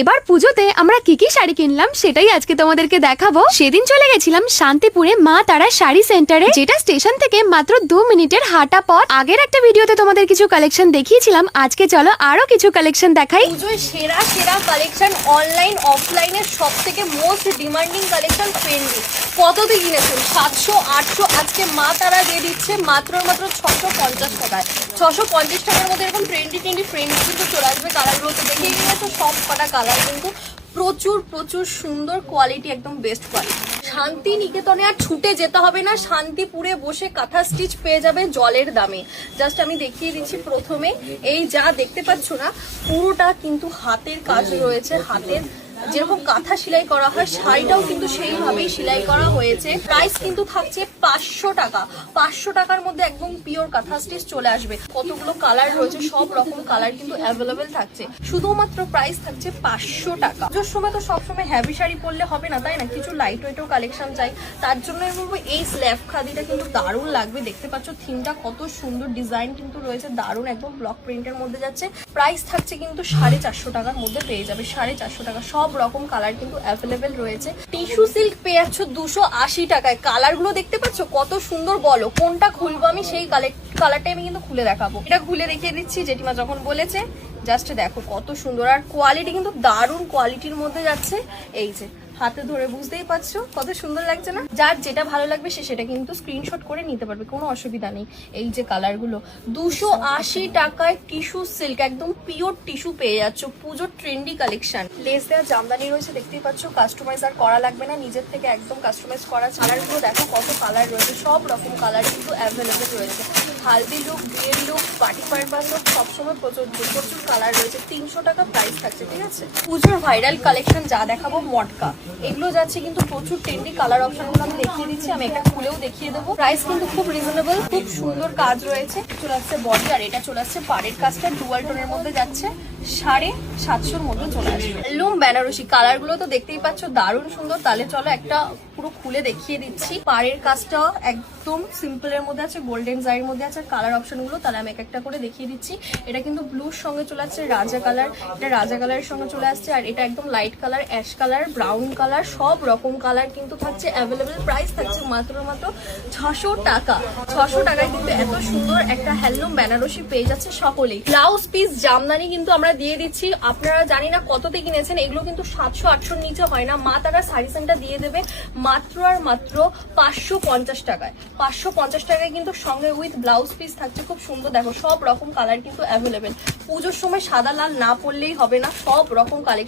এবার পুজোতে আমরা কি কি শাড়ি কিনলাম সেটাই আজকে তোমাদেরকে দেখাবো। সেদিন চলে গেছিলাম শান্তিপুরে মা তারা শাড়ি সেন্টারে, যেটা স্টেশন থেকে মাত্র 2 মিনিটের হাঁটা পথ। আগের একটা ভিডিওতে তোমাদের কিছু কালেকশন দেখিয়েছিলাম, আজকে চলো আরো কিছু কালেকশন দেখাই। পুজোয় সেরা সেরা কালেকশন, অনলাইন অফলাইনের সব থেকে মোস্ট ডিমান্ডিং কালেকশন ট্রেন্ডি। কততে কিনেছেন? 700 800, আজকে মা তারা দিয়ে দিচ্ছে মাত্র 650 টাকায়। 650 টাকার মধ্যে এরকম ট্রেন্ডি ফ্রেন্ড কিন্তু চলে আসবে। কালারগুলো তো দেখেই নিয়েছো, সব কটা কালার কিন্তু প্রচুর প্রচুর সুন্দর কোয়ালিটি, একদম বেস্ট কোয়ালিটি। শান্তিনিকেতনে আর ছুটে যেতে হবে না, শান্তিপুরে বসে কাঁথা স্টিচ পেয়ে যাবে জলের দামে। জাস্ট আমি দেখিয়ে দিচ্ছি। প্রথমে এই যা দেখতে পাচ্ছ না, পুরোটা কিন্তু হাতের কাজ রয়েছে। হাতের যেরকম কাঁথা সেলাই করা হয়, শাড়িটাও কিন্তু সেইভাবেই সেলাই করা হয়েছে। প্রাইস কিন্তু থাকছে 500 টাকা। 500 টাকার মধ্যে একদম পিওর কাঁথা স্টিচ চলে আসবে। কতগুলো কালার রয়েছে, সব রকম কালার কিন্তু অ্যাভেলেবেল থাকছে। শুধুমাত্র প্রাইস থাকছে 500 টাকা। পুজোর সময় তো সবসময় হ্যাভি শাড়ি পরলে হবে না, তাই না? কিছু লাইট ওয়েটও কালেকশন চাই। তার জন্য আমি বলবো এই স্ল্যাব খাদিটা কিন্তু দারুণ লাগবে। দেখতে পাচ্ছ থিমটা কত সুন্দর, ডিজাইন কিন্তু রয়েছে দারুণ, একদম ব্লক প্রিন্টের মধ্যে যাচ্ছে। প্রাইস থাকছে কিন্তু 450 টাকার মধ্যে পেয়ে যাবে। 450 টাকা। সব রকম কালার কিন্তু অ্যাভেলেবেল রয়েছে। টিস্যু সিল্ক পেয়ে যাচ্ছ 280 টাকায়। কালারগুলো দেখতে পাচ্ছ কত সুন্দর। বলো কোনটা খুলবো আমি, সেই কালারটাই আমি কিন্তু খুলে দেখাবো। এটা খুলে দেখিয়ে দিচ্ছি, জেঠিমা যখন বলেছে। জাস্ট দেখো কত সুন্দর, আর কোয়ালিটি কিন্তু দারুণ কোয়ালিটির মধ্যে যাচ্ছে। এই যে হাতে ধরে বুঝতেই পারছো কত সুন্দর লাগছে না? যার যেটা ভালো লাগবে সে সেটা কিন্তু স্ক্রিনশট করে নিতে পারবে, কোনো অসুবিধা নেই। এই যে কালারগুলো 280 টাকায় টিস্যু সিল্ক, একদম পিওর টিস্যু পেয়ে যাচ্ছ। পুজোর ট্রেন্ডি কালেকশন। লেস দেওয়া জামদানি রয়েছে, দেখতেই পাচ্ছ। কাস্টমাইজ আর করা লাগবে না, নিজের থেকে একদম কাস্টমাইজ করা। কালারগুলো দেখো কত কালার রয়েছে, সব রকম কালার কিন্তু অ্যাভেলেবেল রয়েছে। হালদি লুক, বিয়ের লুক, পার্টি পারপাস লুক, সবসময় প্রচুর কালার রয়েছে। 300 টাকা প্রাইস থাকছে, ঠিক আছে? পুজোর ভাইরাল কালেকশন যা দেখাবো, মটকা, এগুলো যাচ্ছে কিন্তু প্রচুর ট্রেন্ডি। কালার অপশনগুলো আমি দেখিয়ে দিচ্ছি, আমি একটা খুলেও দেখিয়ে দেবো। প্রাইস কিন্তু খুব রিজনেবল, খুব সুন্দর কাজ রয়েছে। চলে আসছে বডি, আর এটা চলে আসছে পাড়ের কাজটা ডুয়াল টোনের মধ্যে যাচ্ছে। 750 মধ্যে চলে আসবে। লুম বেনারসি, কালারগুলো তো দেখতেই পাচ্ছ দারুণ সুন্দর। তাহলে চলো একটা পুরো খুলে দেখিয়ে দিচ্ছি। পাড়ের কাজটা একদম সিম্পলের মধ্যে আছে, গোল্ডেন জারির মধ্যে আছে। কালার অপশনগুলো তাহলে আমি একটা করে দেখিয়ে দিচ্ছি। এটা কিন্তু ব্লুর সঙ্গে চলে আসছে, রাজা কালার, এটা রাজা কালারের সঙ্গে চলে আসছে। আর এটা একদম light colour, ash colour, brown colour, সব রকম কালার কিন্তু থাকছে অ্যাভেলেবেল। প্রাইস থাকছে মাত্র 600 টাকা। 600 টাকায় কিন্তু এত সুন্দর একটা হ্যান্ডলুম বেনারসি পেয়ে যাচ্ছে সকলেই। ব্লাউজ পিস জামদানি কিন্তু আমরা দিয়ে দিচ্ছি। আপনারা জানি না কততে কিনেছেন, এগুলো কিন্তু 700-800 নিচে হয় না। মা তারা শাড়ি সেন্টার দিয়ে দেবে মাত্র আর মাত্র 550 টাকায়। 550 টাকায় কিন্তু সঙ্গে উইথ ব্লাউজ পিস থাকছে। খুব সুন্দর, দেখো সব রকম কালার কিন্তু অ্যাভেলেবেল। পুজোর সময় সাদা লাল না পরলেই হবে না, সব রকম কালেকশন